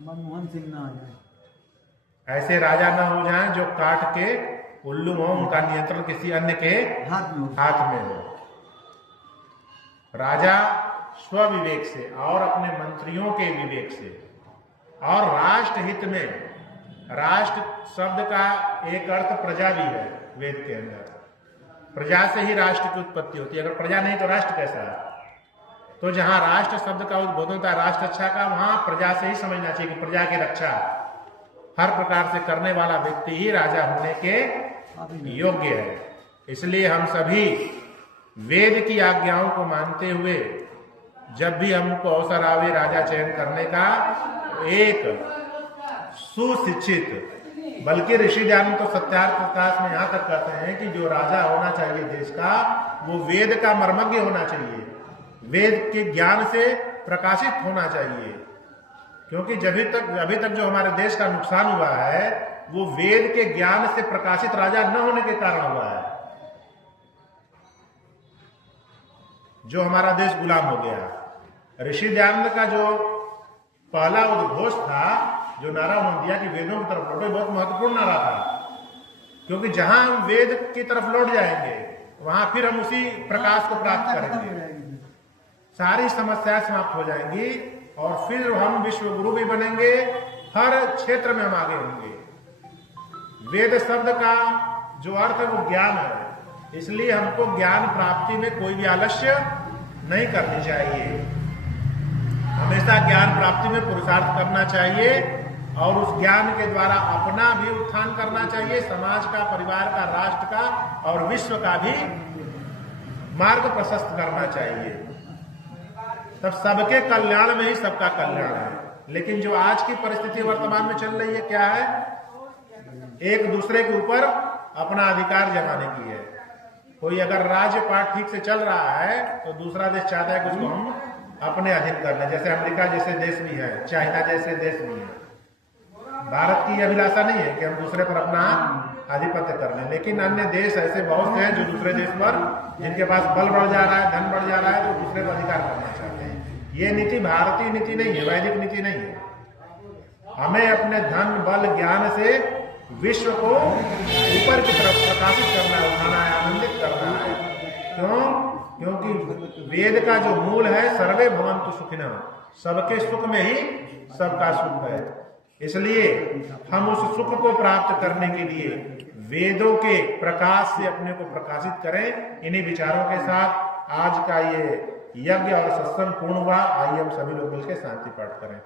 मनमोहन सिंह ना आ जाए, ऐसे राजा ना हो जाएं जो काट के उल्लू हो, उनका नियंत्रण किसी अन्य के हाथ में हो। राजा स्वविवेक से और अपने मंत्रियों के विवेक से और राष्ट्र हित में, राष्ट्र शब्द का एक अर्थ प्रजा भी है वेद के अंदर, प्रजा से ही राष्ट्र की उत्पत्ति होती है। अगर प्रजा नहीं तो राष्ट्र कैसा है? तो जहां राष्ट्र शब्द का उद्बोधन होता है राष्ट्र रक्षा का, वहां प्रजा से ही समझना चाहिए कि प्रजा की रक्षा हर प्रकार से करने वाला व्यक्ति ही राजा होने के योग्य है। इसलिए हम सभी वेद की आज्ञाओं को मानते हुए जब भी हमको अवसर आवे राजा चयन करने का, एक सुशिक्षित, बल्कि ऋषि ज्ञान तो सत्यार्थ प्रकाश में यहां तक कहते हैं कि जो राजा होना चाहिए देश का, वो वेद का मर्मज्ञ होना चाहिए, वेद के ज्ञान से प्रकाशित होना चाहिए। क्योंकि अभी तक जो हमारे देश का नुकसान हुआ है वो वेद के ज्ञान से प्रकाशित राजा न होने के कारण हुआ है, जो हमारा देश गुलाम हो गया। ऋषि दयानंद का जो पहला उद्घोष था, जो नारा उन्होंने दिया कि वेदों की तरफ लौटो, बहुत महत्वपूर्ण नारा था। क्योंकि जहां हम वेद की तरफ लौट जाएंगे वहां फिर हम उसी प्रकाश को प्राप्त करेंगे, सारी समस्याएं समाप्त हो जाएंगी और फिर हम विश्व गुरु भी बनेंगे, हर क्षेत्र में हम आगे होंगे। वेद शब्द का जो अर्थ है वो ज्ञान है, इसलिए हमको ज्ञान प्राप्ति में कोई भी आलस्य नहीं करनी चाहिए, हमेशा ज्ञान प्राप्ति में पुरुषार्थ करना चाहिए और उस ज्ञान के द्वारा अपना भी उत्थान करना चाहिए, समाज का, परिवार का, राष्ट्र का और विश्व का भी मार्ग प्रशस्त करना चाहिए। तब सबके कल्याण में ही सबका कल्याण है। लेकिन जो आज की परिस्थिति वर्तमान में चल रही है क्या है? एक दूसरे के ऊपर अपना अधिकार जमाने की है। कोई अगर राज्यपाट ठीक से चल रहा है तो दूसरा देश चाहता है कि उसको हम अपने अधीन कर लें। जैसे अमेरिका जैसे देश भी है, चाइना जैसे देश भी है। भारत की अभिलाषा नहीं है कि हम दूसरे पर अपना आधिपत्य कर लें, लेकिन अन्य देश ऐसे बहुत हैं जो दूसरे देश पर, जिनके पास बल बढ़ जा रहा है, धन बढ़ जा रहा है, तो दूसरे पर अधिकार करना चाहते हैं। ये नीति भारतीय नीति नहीं है, वैदिक नीति नहीं है। हमें अपने धन, बल, ज्ञान से विश्व को ऊपर की तरफ प्रकाशित करना है, उठाना है, आनंदित करना है। क्यों? क्योंकि वेद का जो मूल है सर्वे भवन्तु सुखिनः, सबके सुख में ही सबका सुख है। इसलिए हम उस सुख को प्राप्त करने के लिए वेदों के प्रकाश से अपने को प्रकाशित करें। इन्हीं विचारों के साथ आज का ये यज्ञ और सत्संग पूर्ण हुआ। आइए हम सभी लोग मिलकर शांति पाठ करें।